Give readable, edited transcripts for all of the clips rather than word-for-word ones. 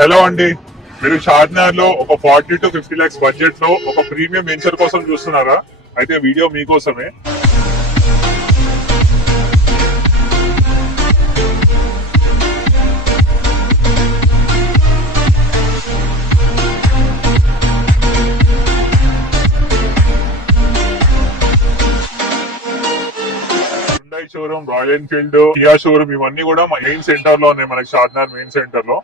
Hello అండి, మీరు షార్ట్నర్ లో ఒక 40 to 50 lakhs బడ్జెట్ లో ఒక ప్రీమియం వెంచర్ కోసం చూస్తున్నారా? అయితే వీడియో మీకోసమే. Hyundai showroom, royal Enfield, Kia showroom ఇవన్నీ కూడా మెయిన్ సెంటర్ లో ఉన్నాయి మనకి షార్ట్నర్ మెయిన్ సెంటర్ లో.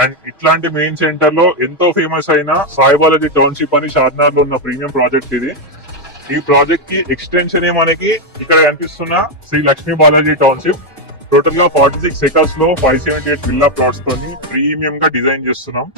అండ్ ఇట్లాంటి మెయిన్ సెంటర్ లో ఎంతో ఫేమస్ అయిన సాయిబాలాజీ టౌన్షిప్ అని షార్ట్నర్ లో ఉన్న ప్రీమియం ప్రాజెక్ట్ ఇది. ఈ ప్రాజెక్ట్ కి ఎక్స్టెన్షన్ మనకి ఇక్కడ కనిపిస్తున్న శ్రీ లక్ష్మీ బాలాజీ టౌన్షిప్. టోటల్ గా 46 ఎకర్స్ లో 578 విల్లా ప్లాట్స్ తోని ప్రీమియం గా డిజైన్ చేస్తున్నాం.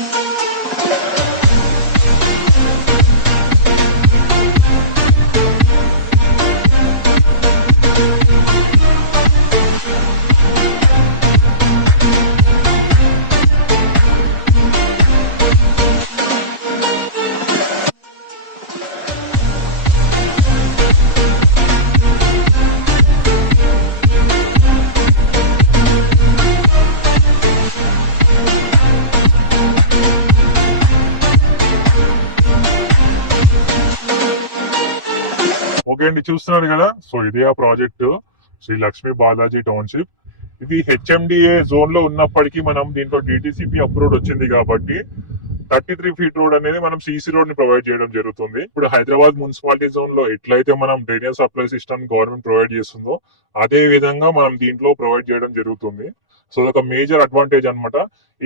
ఓకే అండి, చూస్తున్నారు కదా. సో ఇదే ఆ ప్రాజెక్ట్ శ్రీ లక్ష్మీ బాలాజీ టౌన్షిప్. ఇది హెచ్ఎండిఏ జోన్ లో ఉన్నప్పటికీ మనం దీంట్లో డిటిసిపి అప్రూవ్డ్ వచ్చింది కాబట్టి 33 ఫీట్ రోడ్ అనేది మనం సిసి రోడ్ ని ప్రొవైడ్ చేయడం జరుగుతుంది. ఇప్పుడు హైదరాబాద్ మున్సిపాలిటీ జోన్ లో ఎట్లయితే మనం drainage supply system government provide చేస్తుందో అదే విధంగా మనం దీంట్లో ప్రొవైడ్ చేయడం జరుగుతుంది. సో అదొక మేజర్ అడ్వాంటేజ్ అనమాట.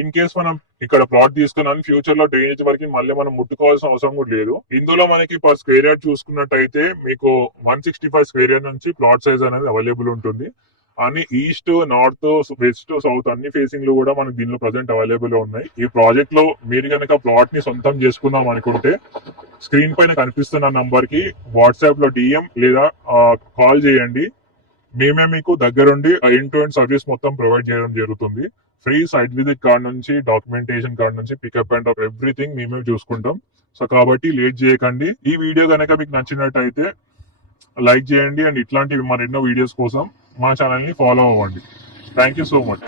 ఇన్ కేస్ మనం ఇక్కడ ప్లాట్ తీసుకున్నాను ఫ్యూచర్ లో డ్రైనేజ్ వరకు మళ్ళీ మనం ముట్టుకోవాల్సిన అవసరం కూడా లేదు. ఇందులో మనకి పర్ స్క్వేర్ యార్డ్ చూసుకున్నట్టయితే మీకు 165 స్క్వేర్ యార్డ్ నుంచి ప్లాట్ సైజ్ అనేది అవైలబుల్ ఉంటుంది. అన్ని ఈస్ట్, నార్త్, వెస్ట్, సౌత్ అన్ని ఫేసింగ్ లో కూడా మనకి దీనిలో ప్రజెంట్ అవైలబుల్ ఉన్నాయి. ఈ ప్రాజెక్ట్ లో మీరు కనుక ప్లాట్ ని సొంతం చేసుకున్నాం అనుకుంటే స్క్రీన్ పైన కనిపిస్తున్న నంబర్ కి వాట్సాప్ లో డిఎం లేదా కాల్ చేయండి. మేమే మీకు దగ్గరుండి ఎండ్ టు ఎండ్ సర్వీస్ మొత్తం ప్రొవైడ్ చేయడం జరుగుతుంది. ఫ్రీ సైట్ విజిట్ కార్డ్ నుంచి డాక్యుమెంటేషన్ కార్డ్ నుంచి పికప్ అండ్ డ్రాప్ ఎవ్రీథింగ్ మేమే చూసుకుంటాం. సో కాబట్టి లేట్ చేయకండి. ఈ వీడియో కనుక మీకు నచ్చినట్టయితే లైక్ చేయండి అండ్ ఇట్లాంటివి మరెన్నో వీడియోస్ కోసం మా ఛానల్ ని ఫాలో అవ్వండి. Thank you so much.